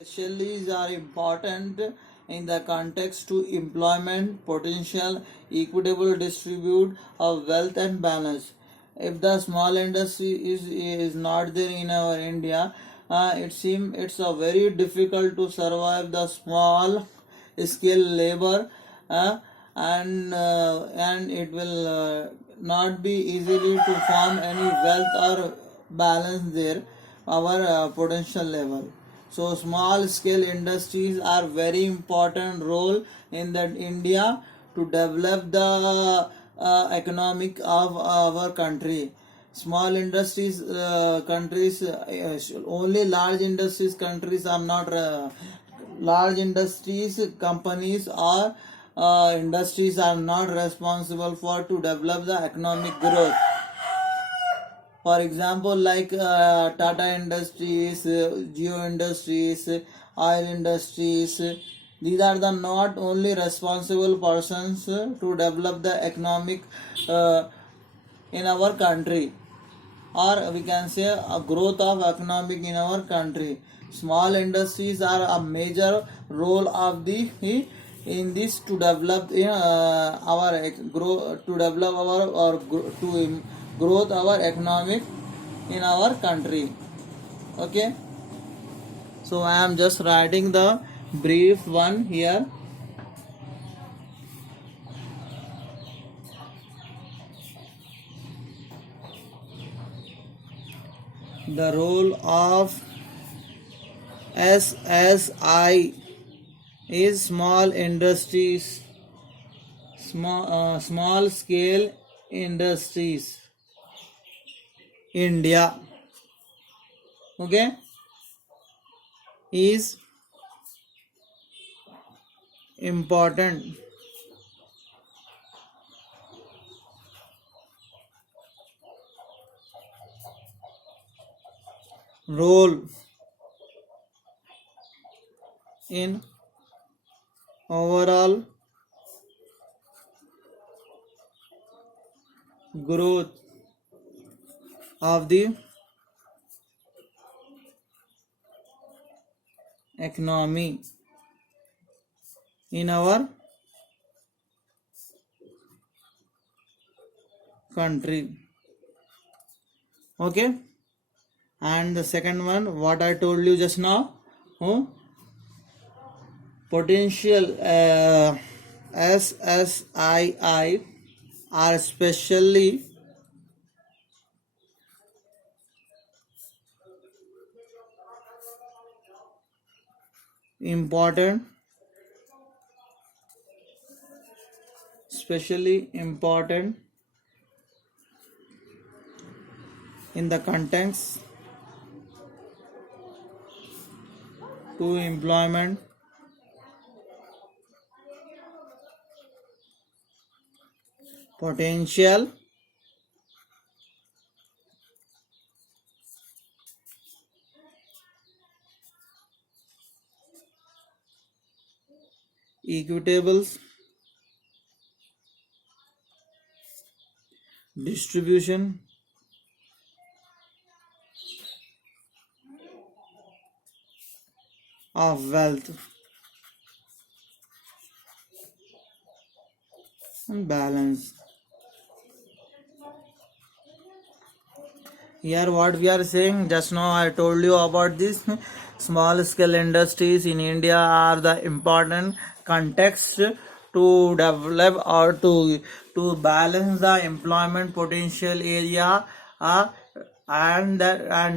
Specialties are important in the context to employment potential, equitable distribute of wealth and balance. If the small industry is not there in our India, it seems it's a very difficult to survive the small scale labor, and it will not be easily to form any wealth or balance there our potential level. So small scale industries are very important role in that India to develop the economic of our country. Small industries countries, only large industries countries are not large industries companies or industries are not responsible for to develop the economic growth. For example, like Tata Industries, Geo Industries, Oil Industries, these are the not only responsible persons to develop the economic uh, in our country, or we can say a growth of economic in our country. Small industries are a major role of the in this to develop our grow to develop our or to growth our economic in our country. Okay, so I am just writing the brief one here. The role of SSI is small industries, small scale industries, India. Okay, is important role in overall growth of the economy in our country. Okay, and the second one, what I told you just now, potential SSII are especially important, especially important in the context to employment potential, equitable distribution of wealth and balance. Here what we are saying, just now I told you about this small scale industries in India are the important context to develop or to balance the employment potential area, and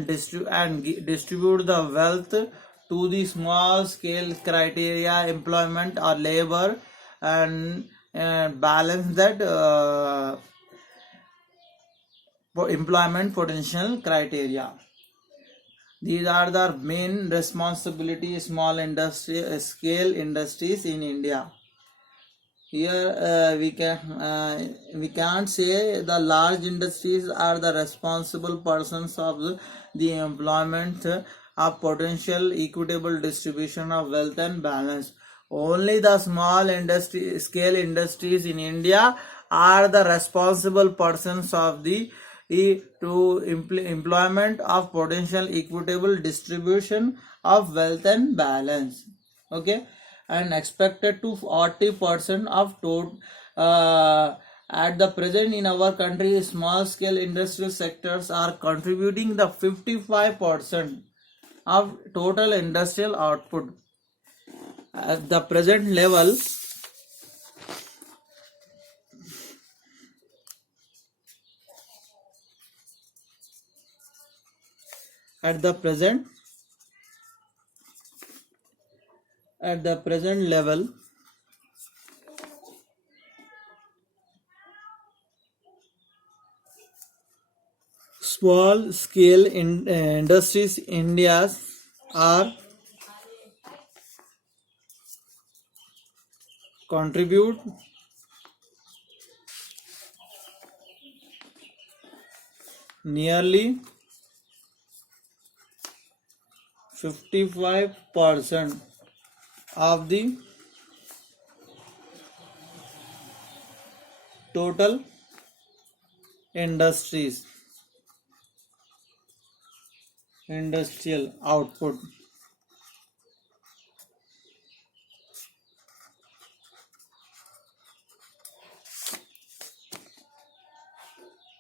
distribute the wealth to the small scale criteria employment or labor, and balance that employment potential criteria. These are the main responsibility small industry scale industries in India. Here we can't say the large industries are the responsible persons of the employment of potential equitable distribution of wealth and balance. Only the small scale industries in India are the responsible persons of the to employment of potential equitable distribution of wealth and balance. Okay, and expected to 40% of total. At the present in our country, small scale industrial sectors are contributing the 55% of total industrial output. At the present level, at the present at the present level, small scale industries India's are contribute nearly 55% of the total industries industrial output.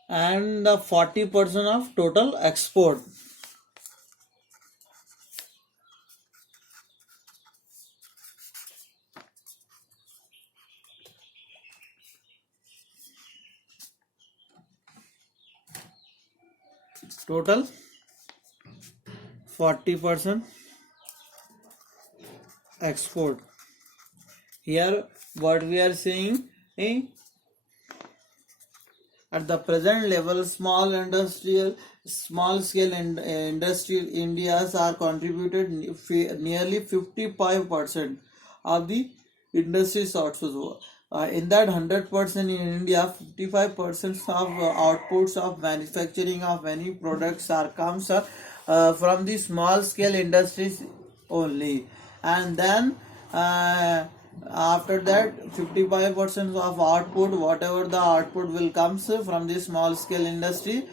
And the 40% of total export. Total 40% export. Here what we are saying, at the present level, small scale industrial Indias are contributed nearly 55% of the industry sources. In that 100% in India, 55% of outputs of manufacturing of any products are comes from the small scale industries only, and then after that 55% of output, whatever the output will comes from the small scale industry,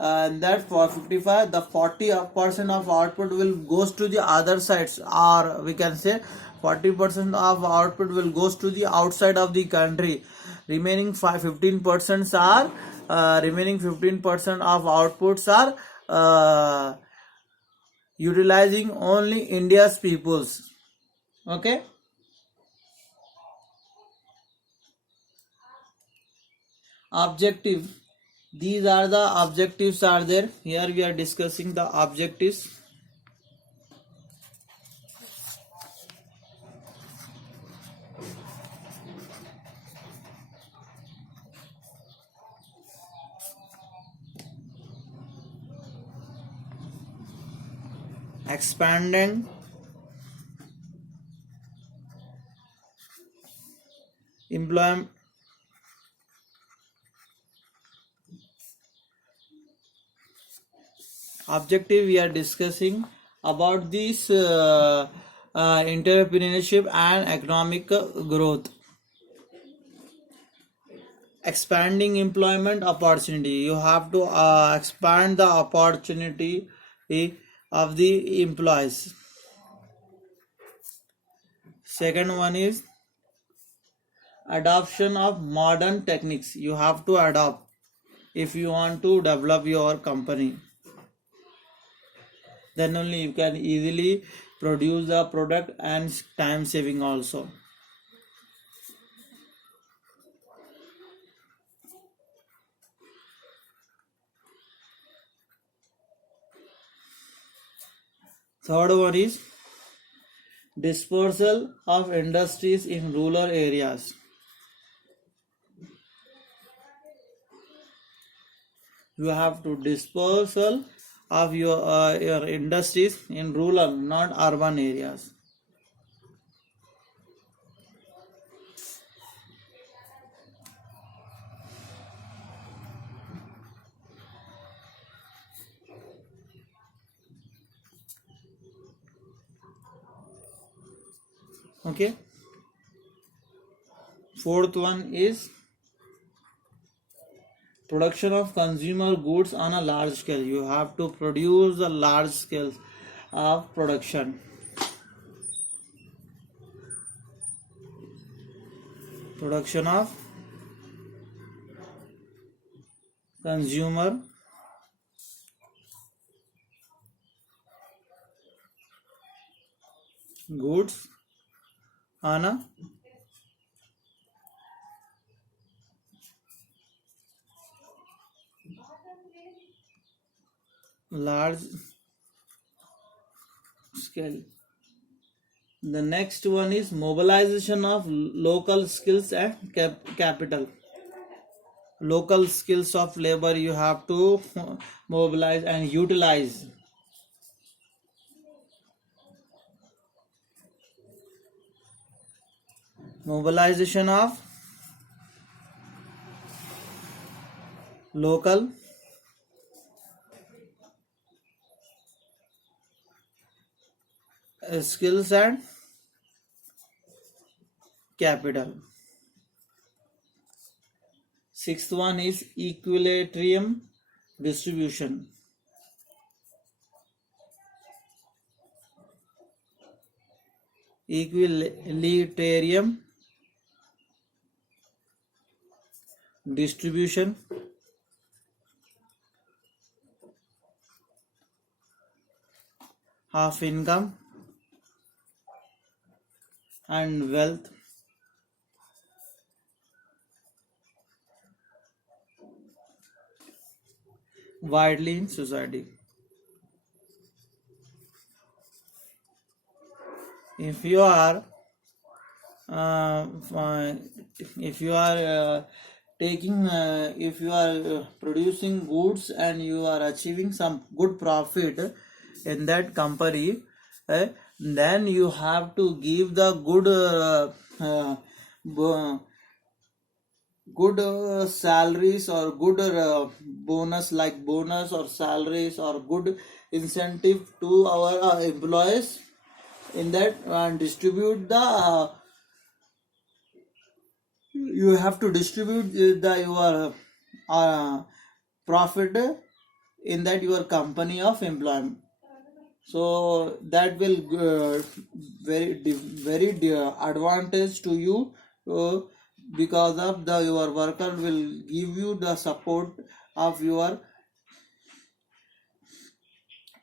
and that for 55, the 40% of output will goes to the other sides, or we can say 40% of output will goes to the outside of the country. Remaining 15% are remaining 15% of outputs are utilizing only India's peoples. Okay. Objective, these are the objectives are there. Here we are discussing the objectives. Expanding employment, objective we are discussing about this entrepreneurship and economic growth. Expanding employment opportunity, you have to expand the opportunity of the employees. Second one is adoption of modern techniques, you have to adopt if you want to develop your company, then only you can easily produce the product and time saving also. Third one is dispersal of industries in rural areas. You have to dispersal of your industries in rural, not urban areas. Okay. Fourth one is production of consumer goods on a large scale. You have to produce a large scale of production. Production of consumer goods on a large scale. The next one is mobilization of local skills and capital. Local skills of labor you have to mobilize and utilize. Mobilization of local skills and capital. Sixth one is equilibrium distribution. Equilibrium distribution of income and wealth widely in society. If you are if you are if you are producing goods and you are achieving some good profit in that company, then you have to give the good salaries or good bonus, like bonus or salaries or good incentive to our employees, in that distribute the you have to distribute the your profit in that your company of employment. So that will very advantage to you, because of the your worker will give you the support of your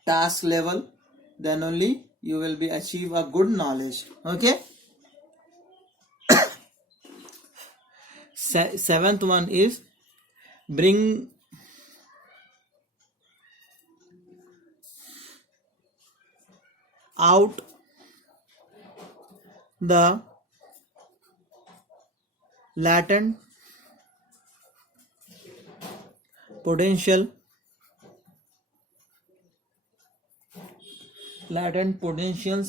task level, then only you will be achieve a good knowledge. Okay. Seventh one is bring out the latent potentials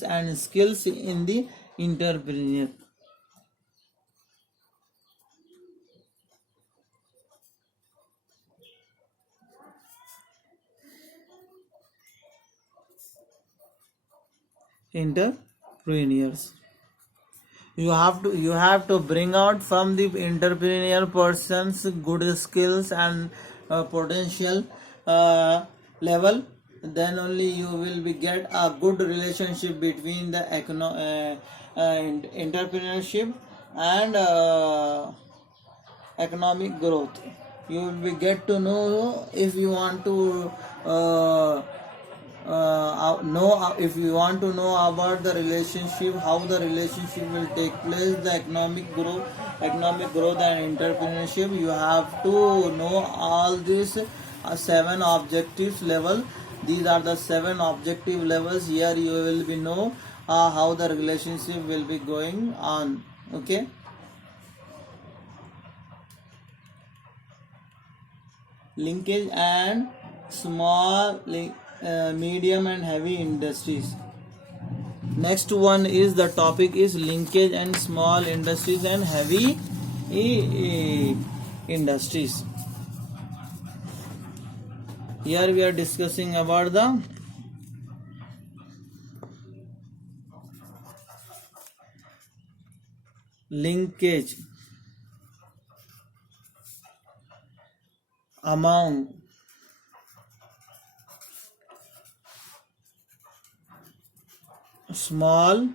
and skills in the entrepreneur. Entrepreneurs. You have to bring out from the entrepreneur person's good skills and potential level, then only you will be get a good relationship between the entrepreneurship and economic growth. You will be get to know if you want to know if you want to know about the relationship, how the relationship will take place, the economic growth and entrepreneurship. You have to know all these 7 objectives level. These are the 7 objective levels. Here you will be know how the relationship will be going on. Okay. Linkage and small medium and heavy industries. Next one is the topic is linkage and small industries and heavy industries. Here we are discussing about the linkage among small,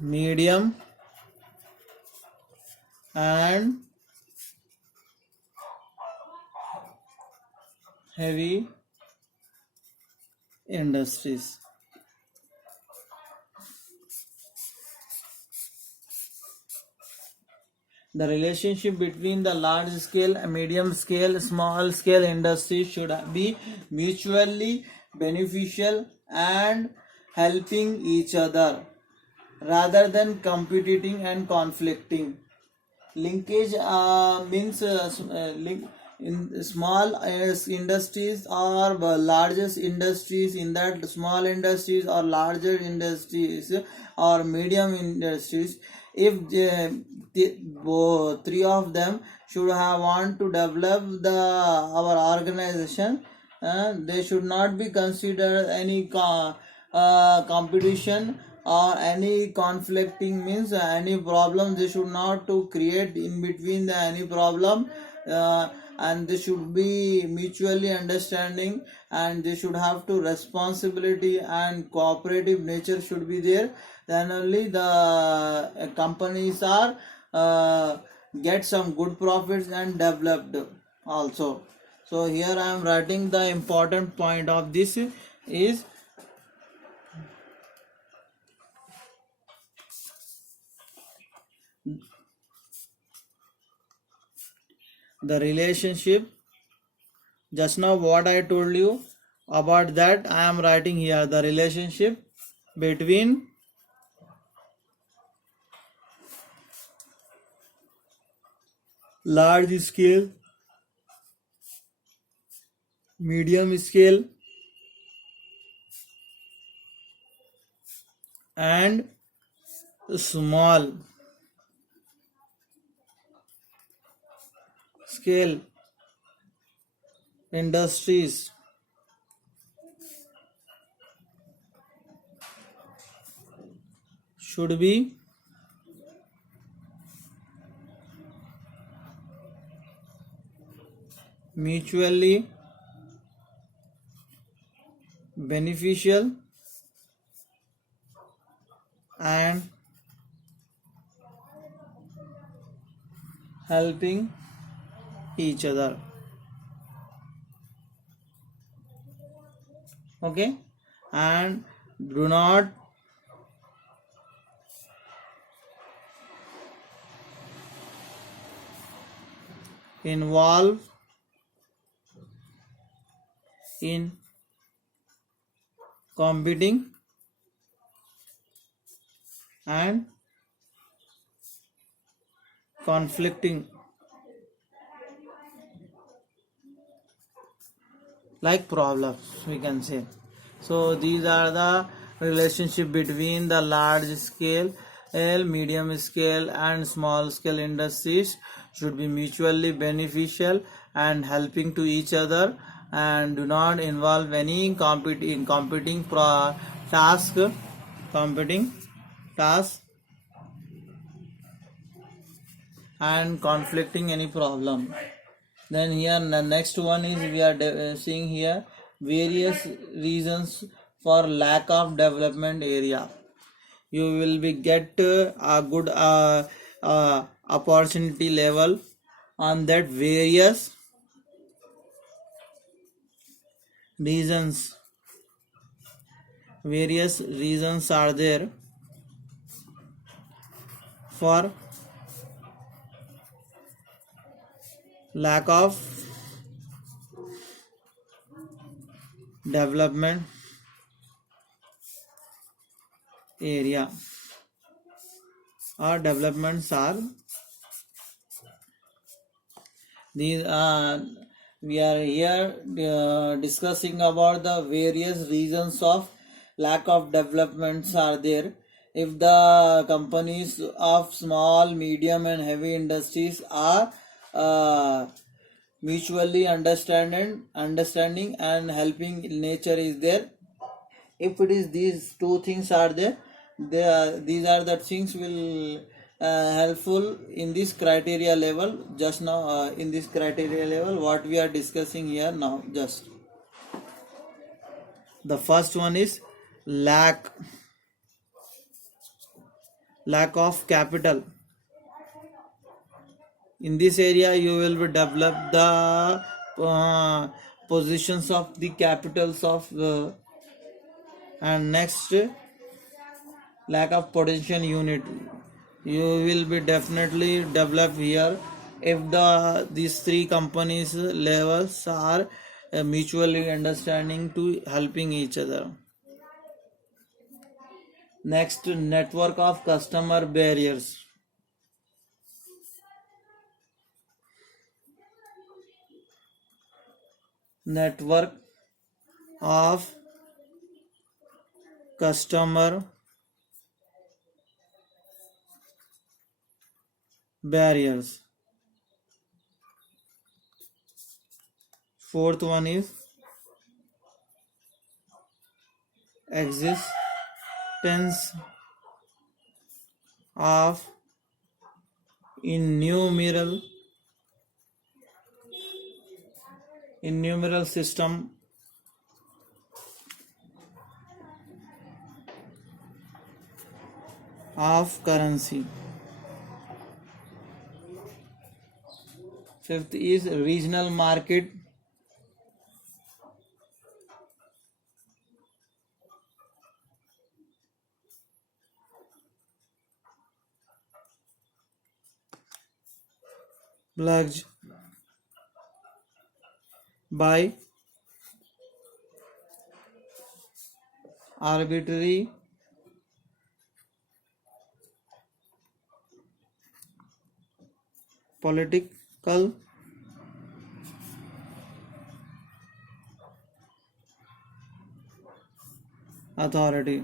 medium, and heavy industries. The relationship between the large scale, medium scale, small scale industries should be mutually beneficial and helping each other rather than competing and conflicting. Linkage means in small industries or largest industries, in that small industries or larger industries or medium industries, if three of them should have want to develop our organization, they should not be considered any competition or any conflicting, means any problem they should not to create in between any problem, and they should be mutually understanding, and they should have to responsibility and cooperative nature should be there. Then only the companies are get some good profits and developed also. So here I am writing the important point of this is the relationship. Just now what I told you about that, I am writing here the relationship between large scale, medium scale, and small scale industries should be mutually beneficial and helping each other. Okay, and do not involve in competing and conflicting like problems, we can say. So these are the relationship between the large scale, medium scale, and small scale industries should be mutually beneficial and helping to each other, and do not involve any competing task and conflicting any problem. Then here the next one is we are seeing here various reasons for lack of development area. You will be get a good opportunity level on that. Various reasons are there for lack of development area, or developments are these. We are here discussing about the various reasons of lack of developments are there. If the companies of small, medium, and heavy industries are mutually understanding and helping nature is there, if it is these two things are there, these are the things will helpful in this criteria level. Just now in this criteria level what we are discussing here now, just the first one is lack of capital. In this area you will be develop the positions of the capitals of and next, lack of potential unit. You will be definitely develop here if these three companies levels are mutually understanding to helping each other. Next, network of customer barriers. Network of customer barriers. Fourth one is existence of innumerable system of currency. Fifth is regional market plagued by arbitrary political authority.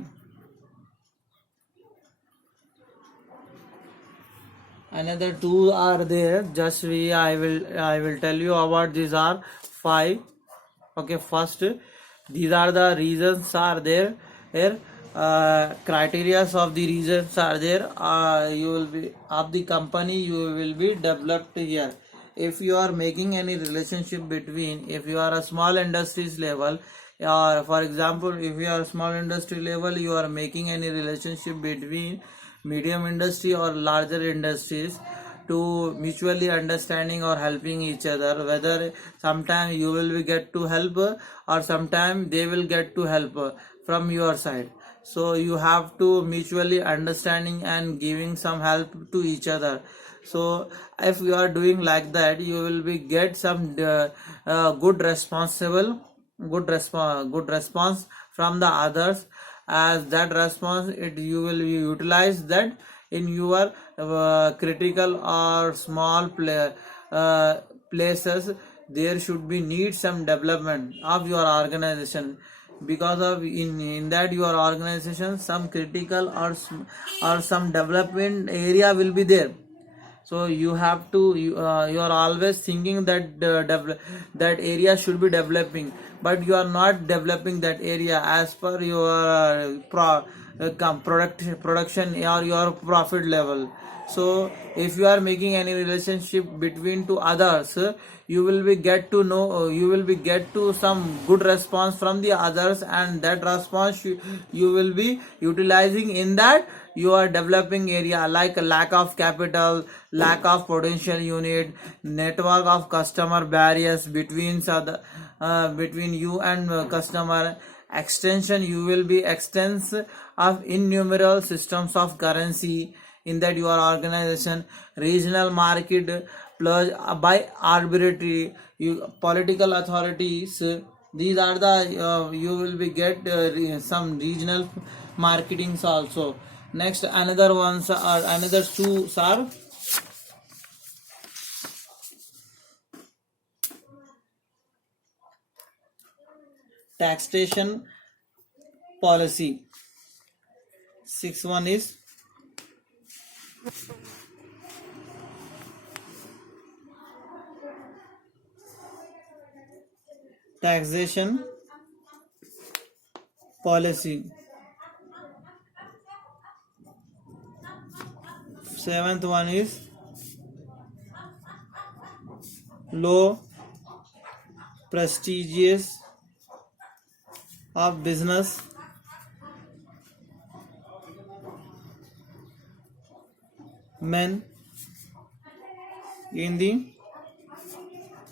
Another two are there, just I will tell you about these are five. Okay, first, these are the reasons are there here. Criteria of the reasons are there. You will be of the company you will be developed here. If you are making any relationship between, if you are a small industries level, or for example if you are small industry level, you are making any relationship between medium industry or larger industries to mutually understanding or helping each other, whether sometime you will be get to help or sometime they will get to help from your side. So you have to mutually understanding and giving some help to each other. So if you are doing like that, you will be get some good response from the others. As that response, you will utilize that in your critical or small places. There should be need some development of your organization, because of in that your organization some critical or some development area will be there. So you have to you are always thinking that that area should be developing, but you are not developing that area as per your production or your profit level. So if you are making any relationship between two others, you will be get to know, you will be get to some good response from the others, and that response you will be utilizing in that you are developing area, like a lack of capital, lack of potential unit, network of customer barriers between you and customer, extension you will be extends of innumerable systems of currency in that your organization, regional market plus by arbitrary political authorities. These are the you will be get some regional marketings also. Next, another ones are another two are taxation policy. Sixth one is taxation policy. Seventh one is low prestigious of business men in the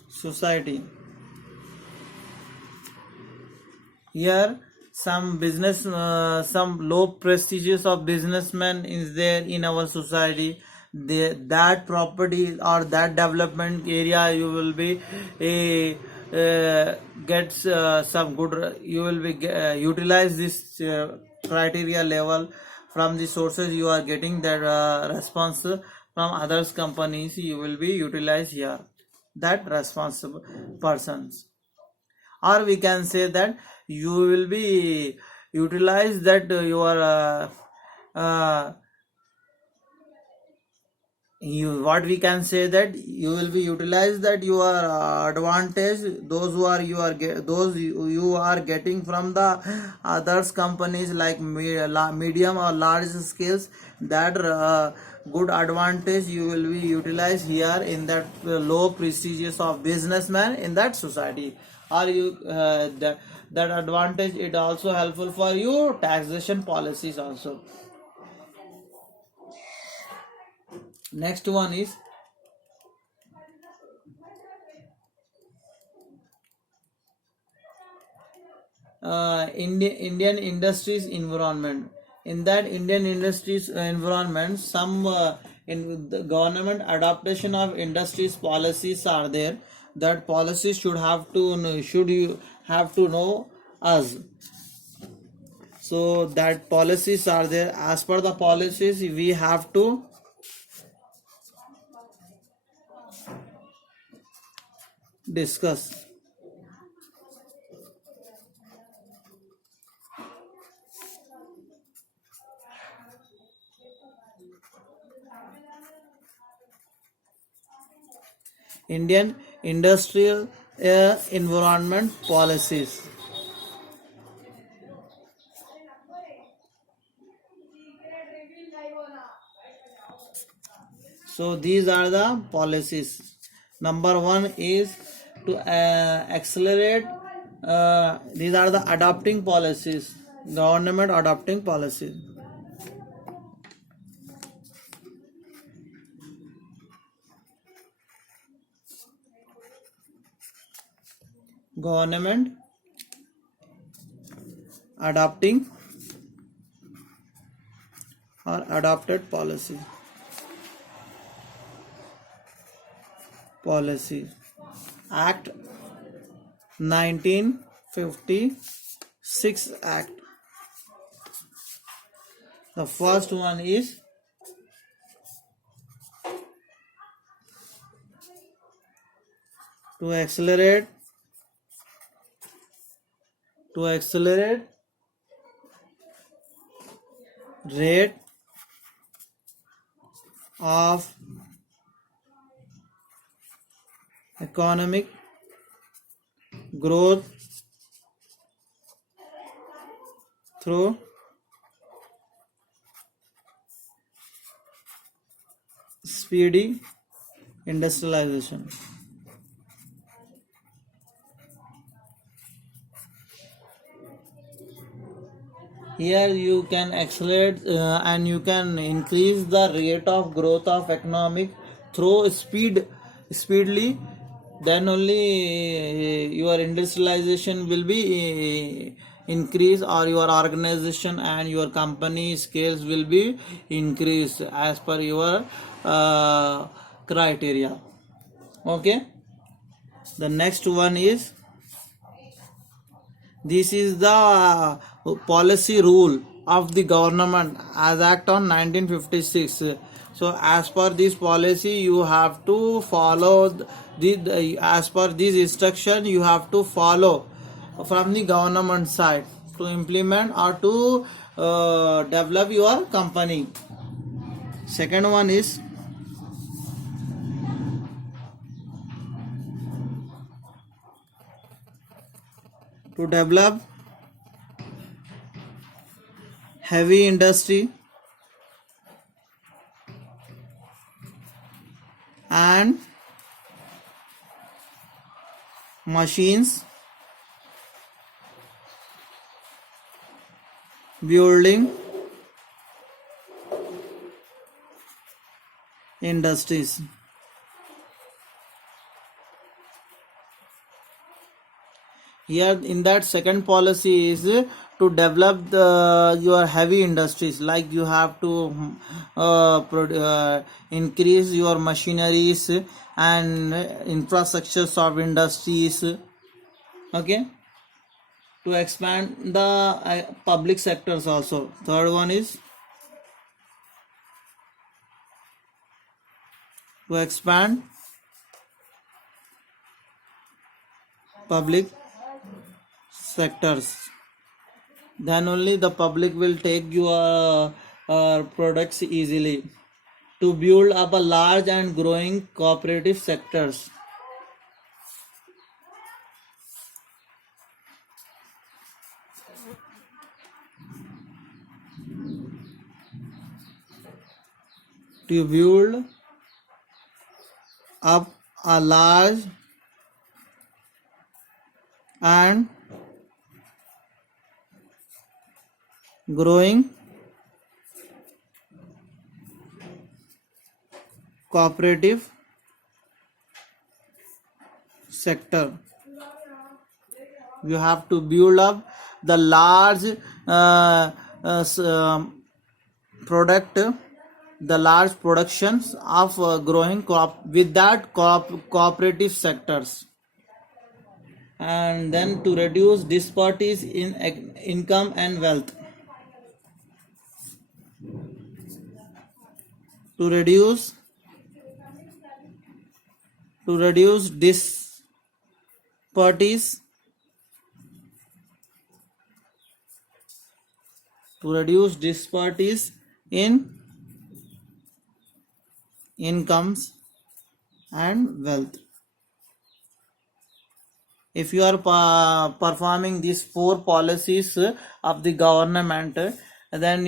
society. Here some low prestigious of businessmen is there in our society. That property or that development area you will be gets some good, you will be utilize this criteria level from the sources you are getting that response from others companies, you will be utilized here that responsible persons. Or we can say that you will be utilize that your uh, you, what we can say that you will be utilized that your advantage, those who are those you are getting from the others companies like medium or large scales, that good advantage you will be utilized here in that low prestigious of businessman in that society. Or you that advantage, it also helpful for you taxation policies also. Next one is Indian industries environment. In that Indian industries environment, some in the government adaptation of industries policies are there. That policies should have to should you have to know us. So that policies are there. As per the policies, we have to discuss. Indian industrial environment policies. So these are the policies. Number one is to accelerate. These are the adopting policies. Government adopting policies. Government adopting or adopted policy. Act 1956 Act. The first one is to accelerate rate of economic growth through speedy industrialization. Here you can accelerate and you can increase the rate of growth of economic through speedily. Then only your industrialization will be increased, or your organization and your company scales will be increased as per your criteria. Okay. The next one is, this is the policy rule of the government as Act on 1956. So as per this policy, you have to follow as per this instruction, you have to follow from the government side to implement or to develop your company. Second one is to develop heavy industry and machines building industries. Here in that second policy is to develop your heavy industries, like you have to increase your machineries and infrastructures of industries. Okay, to expand the public sectors also. Third one is to expand public sectors. Then only the public will take your products easily. To build up a large and growing cooperative sectors. To build up a large and growing cooperative sector. You have to build up the large product, the large productions of growing with that cooperative sectors. And then to reduce disparities in income and wealth. To reduce disparities in incomes and wealth. If you are performing these 4 policies of the government, then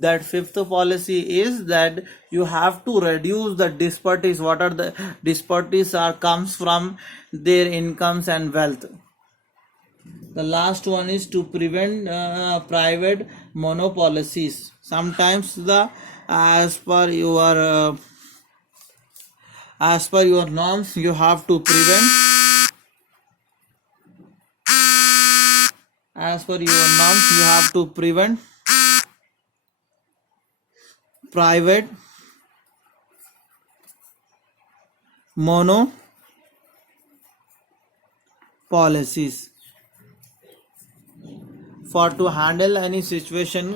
that fifth policy is that you have to reduce the disparities. What are the disparities comes from their incomes and wealth. The last one is to prevent private monopolies. Sometimes as per your norms, you have to prevent. As per your norms, you have to prevent private monopolies. For to handle any situation